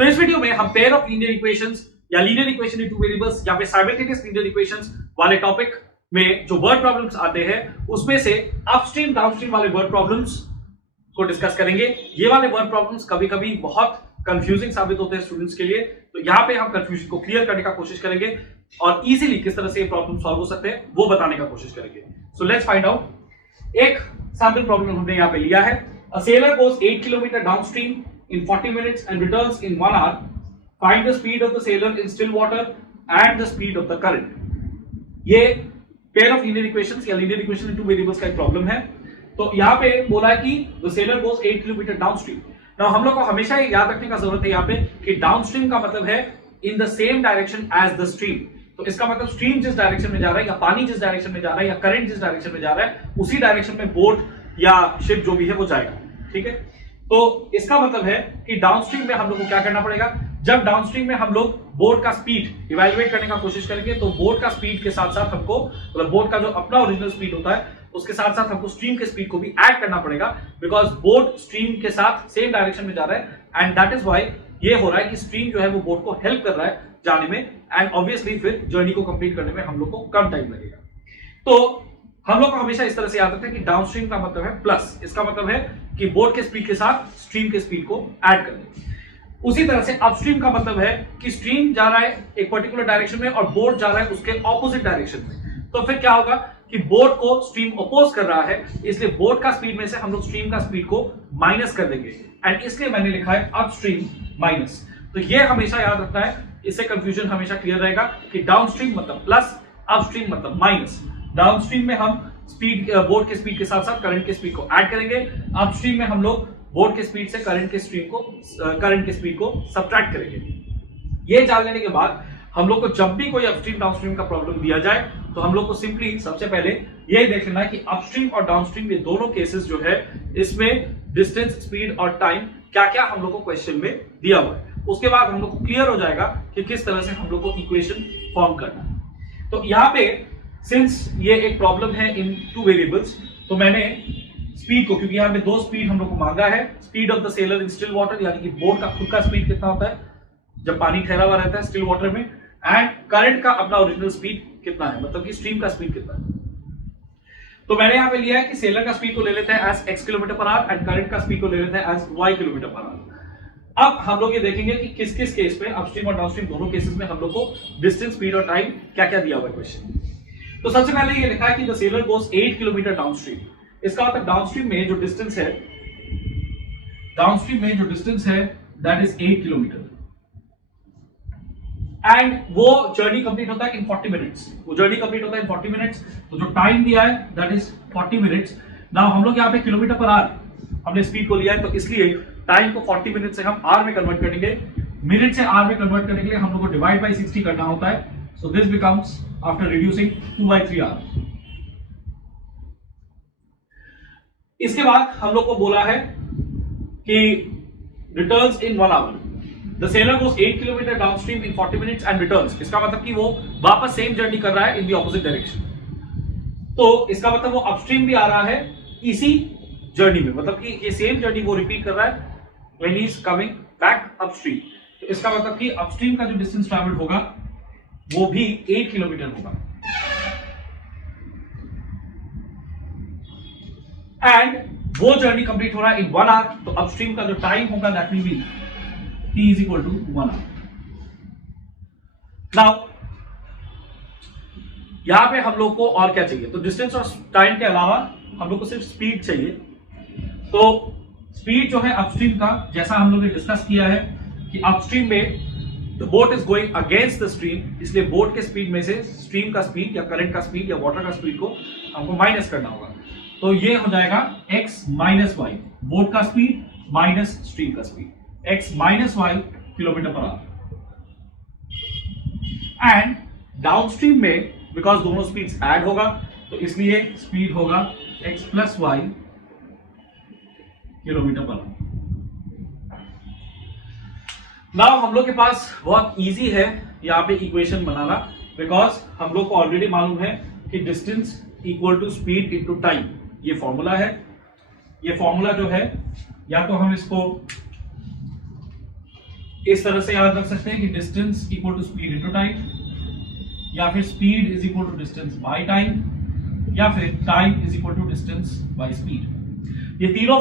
तो इस वीडियो में हम पेयर ऑफ लीनियर इक्वेशंस या linear equation in two variables या फिर साइमल्टेनियस लीनियर इक्वेशंस वाले टॉपिक में जो वर्ड प्रॉब्लम्स आते हैं उसमें से अपस्ट्रीम डाउनस्ट्रीम वाले वर्ड प्रॉब्लम्स को डिस्कस करेंगे। ये वाले वर्ड प्रॉब्लम्स कभी-कभी बहुत कंफ्यूजिंग साबित होते हैं स्टूडेंट्स के लिए, तो यहाँ पे हम कंफ्यूजन को क्लियर करने का कोशिश करेंगे और इजीली किस तरह से ये प्रॉब्लम सॉल्व हो सकते हैं वो बताने का कोशिश करेंगे। So let's find out. एक सैंपल प्रॉब्लम हमने यहाँ पे लिया है। A seller goes 8 kilometre downstream in 40 minutes and returns in 1 hour. Find the speed of the sailor in still water and the speed of the current. ये pair of linear equations या linear equation in two variables का एक problem है। तो यहाँ पे बोला है कि the sailor goes 8 kilometre downstream. Now हम लोग को हमेशा ये याद रखने का जरूरत है यहाँ पे कि डाउनस्ट्रीम का मतलब है in the same direction as the stream। तो इसका मतलब स्ट्रीम जिस डायरेक्शन में जा रहा है या पानी जिस डायरेक्शन में जा रहा है या करंट जिस डायरेक्शन में जा रहा है उसी डायरेक्शन में बोट या शिप जो भी है वो जाएगा। ठीक है, तो इसका मतलब है कि डाउनस्ट्रीम में हम लोग को क्या करना पड़ेगा। जब डाउनस्ट्रीम में हम लोग बोट का स्पीड इवैल्यूएट करने का कोशिश करेंगे तो बोट का स्पीड के साथ साथ हमको मतलब बोट का जो अपना ओरिजिनल स्पीड होता है उसके साथ साथ हमको स्ट्रीम के स्पीड को भी ऐड करना पड़ेगा, बिकॉज बोट स्ट्रीम के साथ सेम डायरेक्शन में जा रहा है एंड दैट इज व्हाई ये हो रहा है कि स्ट्रीम जो है वो बोट को हेल्प कर रहा है जाने में एंड ऑब्वियसली फिर जर्नी को कंप्लीट करने में हम लोग को कम टाइम लगेगा। तो हम लोग को हमेशा इस तरह से याद रखते हैं कि डाउनस्ट्रीम का मतलब है प्लस, इसका मतलब है कि बोट के स्पीड के साथ स्ट्रीम के स्पीड को ऐड कर दें। उसी तरह से अपस्ट्रीम का मतलब है कि स्ट्रीम जा रहा है एक पर्टिकुलर डायरेक्शन में और बोट जा रहा है उसके ऑपोजिट डायरेक्शन में। तो फिर क्या होगा कि बोट को स्ट्रीम अपोज कर रहा है, इसलिए बोट का स्पीड में से हम लोग स्ट्रीम का स्पीड को माइनस कर देंगे एंड इसलिए मैंने लिखा है अपस्ट्रीम माइनस। तो ये हमेशा याद रखना है, इससे कंफ्यूजन हमेशा क्लियर रहेगा कि डाउनस्ट्रीम मतलब प्लस, अपस्ट्रीम मतलब माइनस। डाउनस्ट्रीम में हम स्पीड बोट के स्पीड के साथ साथ करंट के स्पीड को ऐड करेंगे, अपस्ट्रीम में हम लोग बोट के स्पीड से करंट के स्पीड को सब्ट्रैक्ट करेंगे। ये जान लेने के बाद हम लोग को जब भी कोई अपस्ट्रीम डाउनस्ट्रीम का प्रॉब्लम दिया जाए तो हम लोग को सिंपली सबसे पहले यही देख लेना है कि अपस्ट्रीम और डाउनस्ट्रीम ये दोनों केसेस जो है इसमें डिस्टेंस, स्पीड और टाइम क्या क्या हम लोग को क्वेश्चन में दिया हुआ है। उसके बाद हम लोग को क्लियर हो जाएगा कि किस तरह से हम लोग को इक्वेशन फॉर्म करना है। तो यहाँ पे सिंस ये एक प्रॉब्लम है इन टू वेरिएबल्स तो मैंने स्पीड को, क्योंकि यहाँ पे दो स्पीड हम लोग को मांगा है, speed of the seller in still water यानी कि बोट का खुद का स्पीड कितना होता है जब पानी ठहरा हुआ रहता है स्टिल वाटर में, एंड करंट का अपना ओरिजिनल स्पीड कितना है मतलब कि स्ट्रीम का स्पीड कितना है। तो मैंने यहाँ पे लिया है कि सेलर का स्पीड को ले लेते हैं as x kilometre per hour and current का स्पीड को ले लेते हैं as y kilometre per hour. अब हम लोग ये देखेंगे कि किस किस केस में अपस्ट्रीम और डाउनस्ट्रीम दोनों केसेस में हम लोग को डिस्टेंस, स्पीड और टाइम क्या क्या दिया हुआ है क्वेश्चन। तो सबसे पहले ये लिखा है कि the seller goes 8 kilometre downstream. इसका मतलब डाउनस्ट्रीम में जो डिस्टेंस है दैट इज 8 किलोमीटर एंड वो जर्नी कंप्लीट होता है इन 40 मिनट्स। वो जर्नी कंप्लीट होता है इन 40 मिनट्स। तो जो टाइम दिया है दैट इज 40 मिनट्स। नाउ हम लोग यहाँ पे किलोमीटर पर आवर हमने स्पीड को लिया है तो इसलिए टाइम को 40 मिनट से हम आवर में कन्वर्ट करेंगे। मिनट से आवर में कन्वर्ट करने के लिए हम लोग को डिवाइड बाई 60 करना होता है। So this becomes after reducing 2/3 hours. इसके बाद हम लोग को बोला है कि returns in 1 hour. The sailor goes 8 kilometer downstream in 40 minutes and returns. इसका मतलब कि वो वापस सेम जर्नी कर रहा है in the opposite direction. तो इसका मतलब वो अपस्ट्रीम भी आ रहा है इसी जर्नी में, मतलब कि ये सेम जर्नी वो रिपीट कर रहा है when he is coming back upstream. तो इसका मतलब कि अपस्ट्रीम का जो डिस्टेंस ट्रैवल होगा वो भी 8 किलोमीटर होगा एंड वो जर्नी कंप्लीट हो रहा है इन 1 आवर। तो अपस्ट्रीम का जो टाइम होगा that will be t is equal to 1 hour. Now यहां पे हम लोग को और क्या चाहिए, तो डिस्टेंस और टाइम के अलावा हम लोग को सिर्फ स्पीड चाहिए। तो स्पीड जो है अपस्ट्रीम का, जैसा हम लोग ने डिस्कस किया है कि अपस्ट्रीम में The boat is going against the stream, इसलिए बोट के स्पीड में से स्ट्रीम का स्पीड या करंट का स्पीड या वाटर का स्पीड को हमको माइनस करना होगा। तो ये हो जाएगा x माइनस वाई, बोट का स्पीड माइनस स्ट्रीम का speed, x minus y kilometre per hour. And downstream में बिकॉज दोनों स्पीड्स ऐड होगा तो इसलिए स्पीड होगा x plus y kilometre per hour. Now हम लोग के पास बहुत इजी है यहाँ पे इक्वेशन बनाना, बिकॉज हम लोग को ऑलरेडी मालूम है कि distance equal to speed into time, ये फॉर्मूला है। ये फॉर्मूला जो है या तो हम इसको इस तरह से याद रख सकते हैं कि distance equal to speed into time, या फिर speed is equal to distance by time, या फिर time is equal to distance by speed. ये तीनों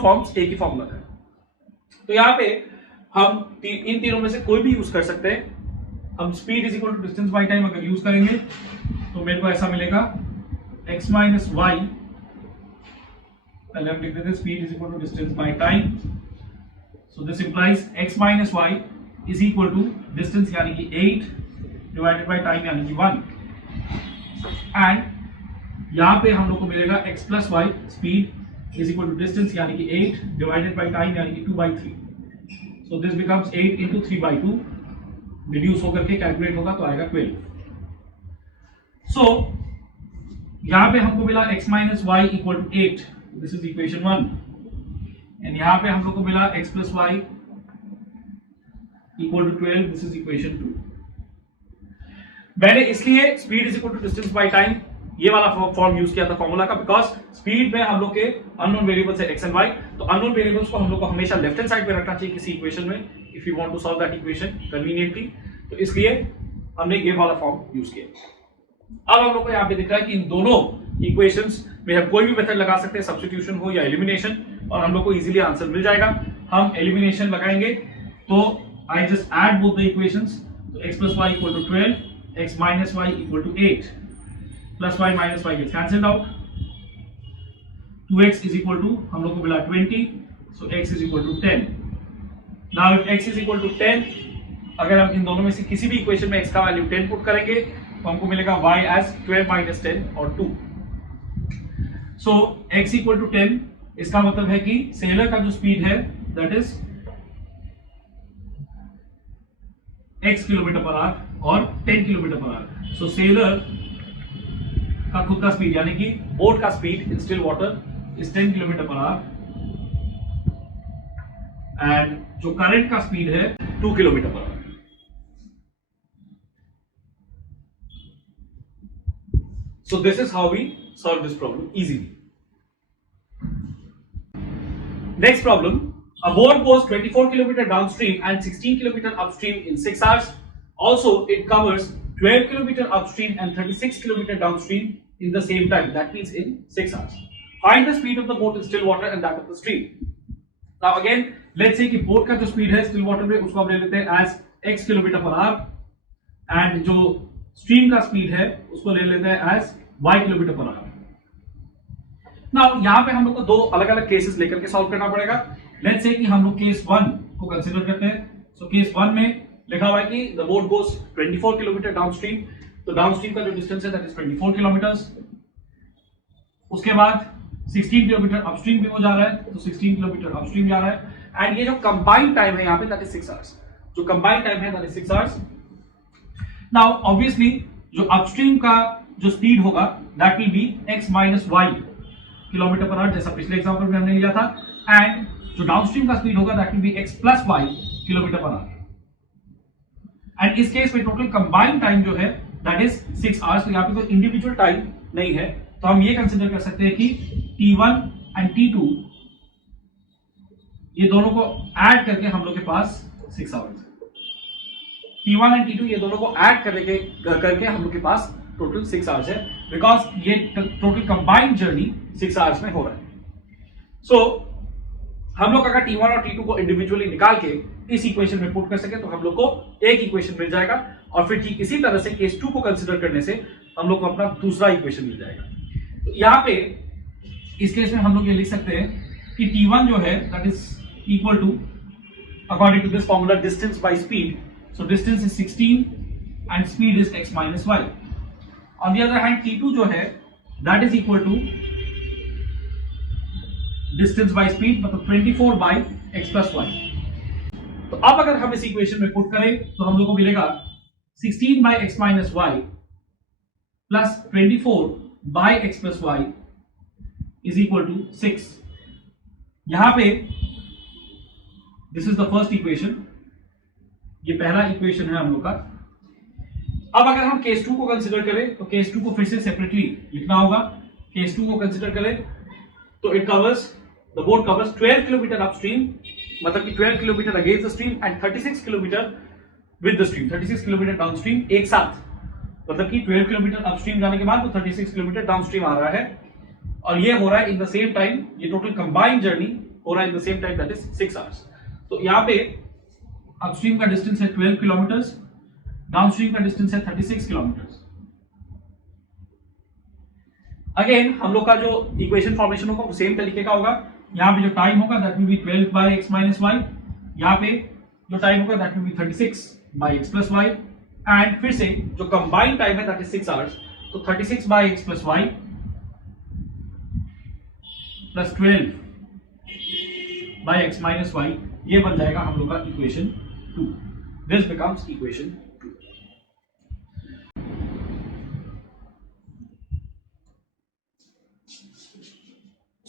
फॉर्म्स एक ही फॉर्मूला है। तो यहां पे हम इन तीनों में से कोई भी यूज कर सकते हैं। हम speed is equal to distance by time अगर यूज करेंगे तो मेरे को ऐसा मिलेगा x माइनस वाई, पहले हम लिख देते हैं speed is equal to distance by time, so this implies x minus y is equal to distance यानी कि 8 डिवाइडेड बाय टाइम यानी कि 1, एंड यहां पे हम लोग को मिलेगा x plus y speed is equal to distance यानी कि 8 डिवाइडेड बाय टाइम यानी कि 2/3, so this becomes 8 into 3/2, reduce होकर के कैलकुलेट होगा तो आएगा 12। सो यहां पे हमको मिला x minus y equal to 8, this is equation 1, and यहां पे हम लोग को मिला x plus y equal to 12, this is equation 2। मैंने इसलिए speed is equal to distance by time ये वाला फॉर्म यूज किया था फॉर्मूला का, बिकॉज स्पीड में हम लोग के अननोन वेरिएबल्स है x एंड y, तो अननोन वेरिएबल्स को हम लोग को हमेशा लेफ्ट हैंड साइड पे रखना चाहिए किसी इक्वेशन में, if you want to solve that equation conveniently, तो इसलिए हमने ये वाला फॉर्म यूज किया। अब हम लोग को यहाँ पे दिख रहा है कि इन दोनों इक्वेशंस में हम कोई भी मेथड लगा सकते हैं, सब्स्टिट्यूशन हो या एलिमिनेशन, और हम लोग को इजीली आंसर मिल जाएगा। हम एलिमिनेशन लगाएंगे तो I just add both the equations, तो x plus y equal to 12, x minus y equal to 8, plus y minus y gets cancelled out, 2x is equal to हम लोग को मिला 20, so x is equal to 10। Now if x is equal to 10, अगर हम इन दोनों में से किसी भी इक्वेशन में x का वैल्यू 10 पुट करेंगे तो हमको मिलेगा y एज 12 माइनस 10 और 2। सो x इक्वल टू 10, इसका मतलब है कि सेलर का जो स्पीड है that is x kilometre per our और 10 kilometre per our. So seller का खुद का स्पीड यानी कि बोट का speed in still water is 10 kilometre per hour, and जो करंट का स्पीड है 2 kilometre per our. So this is how we solve this problem easily. Next problem, a boat goes 24 km downstream and 16 km upstream in 6 hours. Also, it covers 12 km upstream and 36 km downstream in the same time. That means in 6 hours. Find the speed of the boat in still water and that of the stream. Now again, let's say कि boat का जो speed है still water में उसको हम ले लेते हैं as x km per hour, and जो stream का speed है उसको ले लेते हैं as y km per hour. Now यहाँ पे हम लोग को दो अलग अलग केसेस लेकर के सॉल्व करना पड़ेगा। लेट्स से कि हम लोग केस 1 को कंसीडर करते हैं। सो केस 1 में लिखा हुआ है कि the boat goes 24 kilometre downstream, तो डाउनस्ट्रीम का जो डिस्टेंस है दैट इज 24 किलोमीटर्स। उसके बाद 16 किलोमीटर अपस्ट्रीम भी हो जा रहा है, तो 16 किलोमीटर अपस्ट्रीम जा रहा है, एंड ये जो कंबाइंड टाइम है यहाँ पे दैट इज 6 आवर्स। जो कंबाइंड टाइम है that is 6 hours. Now obviously जो अपस्ट्रीम का जो स्पीड होगा that will be x minus y kilometre per hour, जैसा पिछले एग्जांपल में हमने लिया था, एंड जो डाउनस्ट्रीम का स्पीड होगा that will be x plus y kilometre per hour. And इस केस में टोटल कंबाइंड टाइम जो है दैट इज 6 आवर्स। तो यहाँ पे कोई इंडिविजुअल टाइम नहीं है, तो हम ये कंसीडर कर सकते हैं कि T1 एंड T2 ये दोनों को ऐड करके हम लोग के पास 6 आवर्स है। T1 एंड T2 ये दोनों को ऐड करके हम लोग के पास टोटल 6 आवर्स है, बिकॉज ये टोटल कंबाइंड जर्नी 6 आवर्स में हो रहा है। सो हम लोग अगर T1 और T2 को इंडिविजुअली निकाल के इस इक्वेशन में पुट कर सके तो हम लोग को एक इक्वेशन मिल जाएगा, और फिर ठीक इसी तरह से केस 2 को कंसीडर करने से हम लोग को अपना दूसरा इक्वेशन मिल जाएगा। तो यहाँ पे इस केस में हम लोग ये लिख सकते हैं कि T1 जो है that is equal to according to this formula distance by speed, so distance is 16 and speed is x minus y. On the other hand T2 जो है that is equal to distance by speed, मतलब 24 by x plus Y. तो अब अगर हम इस equation में put करें तो हम लोग को मिलेगा 16 by x minus y plus 24 by x plus y is equal to 6। यहां पे this is the first equation, ये पहला इक्वेशन है हम लोग का। अब अगर हम केस 2 को कंसीडर करें तो केस 2 को फिर से सेपरेटली लिखना होगा। केस 2 को कंसीडर करें तो it covers the boat covers 12 kilometre upstream मतलब कि 12 kilometre against the stream and 36 kilometre with the stream, 36 kilometre downstream एक साथ, मतलब कि 12 किलोमीटर अपस्ट्रीम जाने के बाद तो 36 किलोमीटर डाउनस्ट्रीम आ रहा है, और ये हो रहा है इन द सेम टाइम, ये टोटल कंबाइंड जर्नी हो रहा है in the same time, that is 6 hours. तो यहाँ पे अपस्ट्रीम का डिस्टेंस है 12 किलोमीटर्स, डाउनस्ट्रीम का डिस्टेंस है 36 किलोमीटर्स। अगेन हम लोग का जो इक्वेशन फॉर्मेशन होगा वो सेम तरीके का होगा। यहाँ पे जो टाइम होगा that will be 12 by x minus y, यहाँ पे जो टाइम होगा that will be 36 by x plus y, and फिर से जो कंबाइंड टाइम है दैट इज 6 आवर्स, तो 36 by x plus y plus 12 by x minus y, ये बन जाएगा हम लोग का equation 2। This becomes equation 2।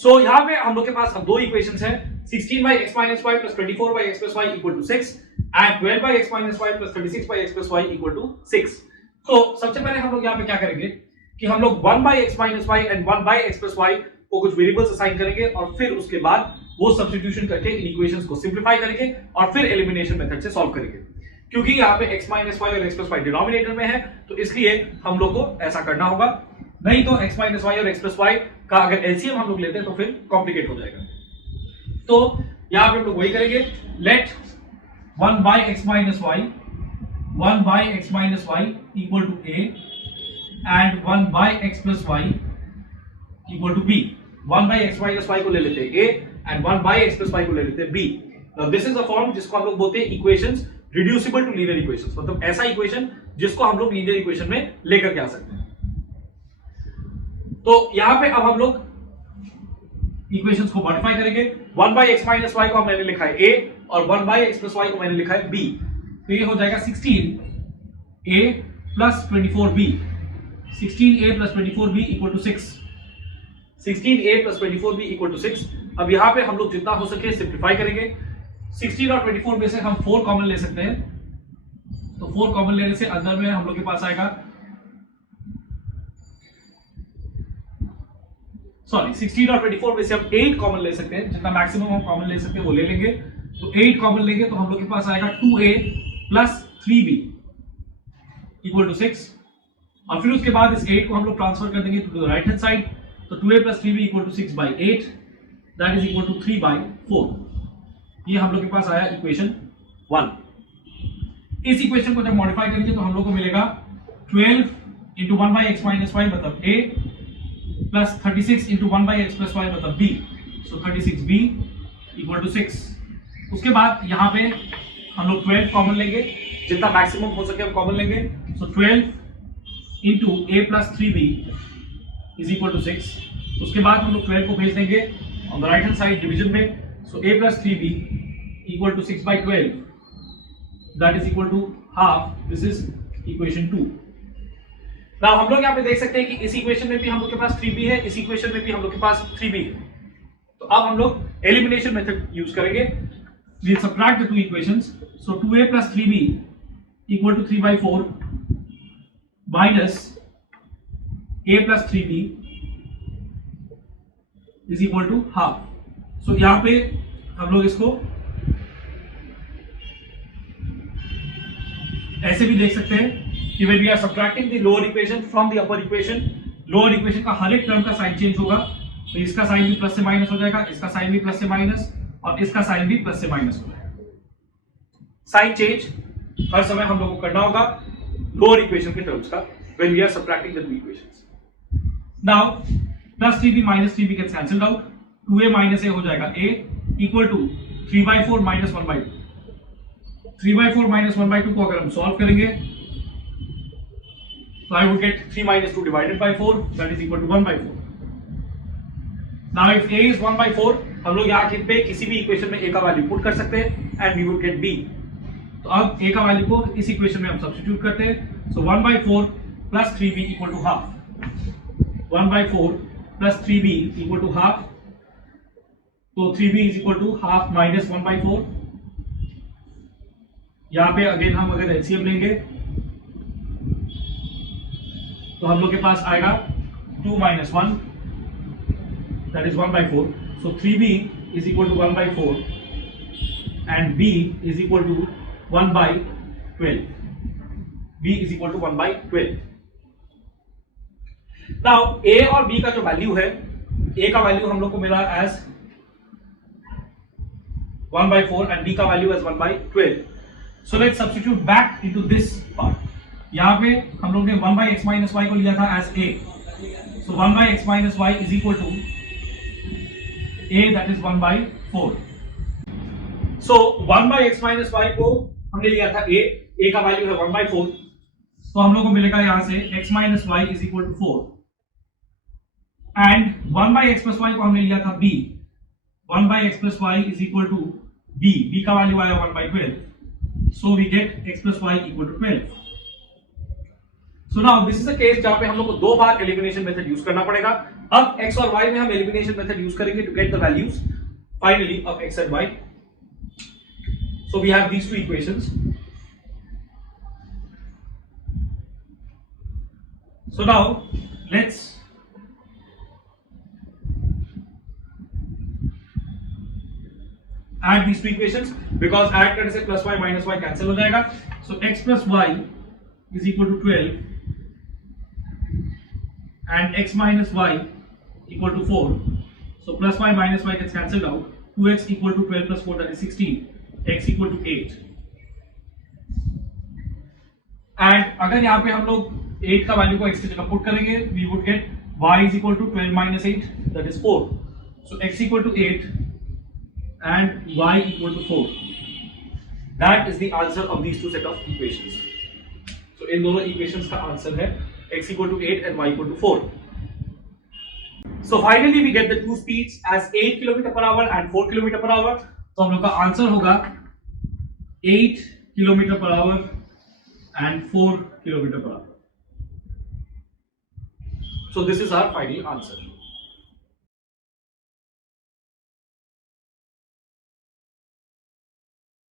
So यहां पे हम लोग के पास अब दो इक्वेशंस है, 16 by x minus y plus 24 by x plus y equal to 6 and 12 by x minus y plus 36 by x plus y equal to 6। तो सबसे पहले हम लोग यहाँ पे क्या करेंगे कि हम लोग 1 by x minus y and 1 by x plus y को कुछ वेरिएबल्स असाइन करेंगे और फिर उसके बाद वो सब्स्टिट्यूशन करके इन इक्वेशंस को सिंप्लीफाई करेंगे और फिर एलिमिनेशन मेथड से सॉल्व करेंगे। क्योंकि यहाँ पे x minus y और x plus y डिनोमिनेटर में है तो इसलिए हम लोग को ऐसा करना होगा, नहीं तो x minus y और x plus y का अगर एलसीएम हम लोग लेते हैं तो फिर कॉम्प्लिकेट हो जाएगा। तो यहां पे हम लोग वही करेंगे, late 1 by x minus y, 1 by x minus y equal to a and 1 by x plus y equal to b। 1 by x minus y को ले लेते हैं a and 1 by x plus y को ले लेते हैं b। Now this is a form जिसको हम लोग बोलते हैं equations reducible to linear equations, मतलब ऐसा इक्वेशन जिसको हम लोग लीनियर इक्वेशन में लेकर के आ सकते हैं। तो यहां पे अब हम लोग इक्वेशंस को मॉडिफाई करेंगे। 1 by x minus y को मैंने लिखा है a और 1 by x plus y को मैंने लिखा है b, तो ये हो जाएगा 16a plus 24b, 16a plus 24b equal to 6, 16a plus 24b equal to 6। अब यहां पे हम लोग जितना हो सके सिंप्लीफाई करेंगे। 16 और 24 में से हम 4 कॉमन ले सकते हैं, तो 4 कॉमन लेने से अंदर में हम लोग के पास आएगा, सॉरी 16 और 24 में से हम 8 कॉमन ले सकते हैं, जितना मैक्सिमम हम कॉमन ले सकते हैं वो ले लेंगे। तो 8 कॉमन लेंगे तो हम लोग के पास आएगा 2a plus 3b equal to 6, और फिर उसके बाद इस 8 को हम लोग ट्रांसफर कर देंगे to the right hand side, तो 2a plus 3b equal to 6 by 8, that is equal to 3 by 4। ये हम लोग के पास आया इक्वेशन 1। इस इक्वेशन को जब मॉडिफाई करेंगे तो हम लोग को मिलेगा 12 into 1 by x minus y मतलब a plus 36 into 1 by x plus y मतलब b, so 36b equal to 6। उसके बाद यहाँ पे हम लोग 12 कॉमन लेंगे, जितना मैक्सिमम हो सके हम कॉमन लेंगे, so 12 into a plus 3b is equal to 6। उसके बाद हम लोग 12 को भेज देंगे on the right hand side division में, so a plus 3b equal to 6 by 12, that is equal to half, this is equation 2। Now हम लोग यहाँ पे देख सकते हैं कि इस इक्वेशन में भी हम लोग के पास 3b है, इस इक्वेशन में भी हम लोग के पास 3b है। तो अब हम लोग एलिमिनेशन मेथड यूज करेंगे। We subtract the two equations, so 2a plus 3b equal to 3 by 4 minus a plus 3b is equal to half. So यहाँ पे हम लोग इसको ऐसे भी देख सकते हैं कि when we are subtracting the lower equation from the upper equation, lower equation का हर एक टर्म का साइन चेंज होगा, तो इसका साइन भी प्लस से माइनस हो जाएगा, इसका साइन भी प्लस से माइनस, और इसका साइन भी प्लस से माइनस हो जाएगा। साइन चेंज हर समय हम लोगों को करना होगा लोअर इक्वेशन के टर्म्स का when we are subtracting the two equations। Now plus 3b minus 3b gets cancelled out, 2a minus a हो जाएगा a equal to 3 by 4 minus 1 by 2। 3 by 4 minus 1 by 2 को अगर हम सॉल्व करेंगे तो I would get 3 minus 2 divided by 4, that is equal to 1 by 4। Now if a is 1 by 4, हम लोग यहाँ पे किसी भी इक्वेशन में a का वैल्यू पुट कर सकते हैं and we would get b। तो अब a का वैल्यू को इस इक्वेशन में हम सब्स्टिट्यूट करते हैं, so 1 by 4 plus 3b equal to half, 1 by 4 plus 3b equal to half, तो 3b is equal to half minus 1 by 4। यहाँ पे अगेन हम अगर एलसीएम लेंगे तो हम लोग के पास आएगा 2 minus 1, that is 1 by 4, so 3b is equal to 1 by 4 and B is equal to 1 by 12. B is equal to 1 by 12. Now A और B का जो वैल्यू है, A का वैल्यू हम लोग को मिला एज 1 by 4 and B का value as 1 by 12. So let's substitute back into this part. यहाँ पे हम लोग ने 1 by x minus y को लिया था as A. So 1 by x minus y is equal to A, that is 1 by 4. So 1 by x minus y को हमने लिया था A का वैल्यू है 1 by 4. तो हम लोग को मिलेगा यहां से x minus y is equal to 4. And 1 by x plus y को हमने लिया था B. 1 by x plus y is equal to B. B का वैल्यू आया 1 by 12. So we get x plus y equal to 12. So now this is a case जहां पे हम लोग को दो बार एलिमिनेशन मेथड यूज करना पड़ेगा. अब x और y में हम एलिमिनेशन मेथड यूज करेंगे to get the values finally of x and y. So we have these two equations. So now let's add these two equations because add करने से plus y minus y cancel हो जाएगा. So x plus y is equal to 12 and x minus y equal to 4. So plus y minus y gets cancelled out. 2x equal to 12 plus 4, that is 16. X equal to 8. And अगर यहाँ पे हम लोग 8 का value को x की जगह put करेंगे, we would get y is equal to 12 minus 8, that is 4. So x equal to 8 and y equal to 4. That is the answer of these two set of equations. So इन दोनों equations का answer है x equal to 8 and y equal to 4. So finally we get the two speeds as 8 km per hour and 4 km per hour. तो हम लोग का answer होगा 8 km per hour and 4 km per hour. So this is our final answer.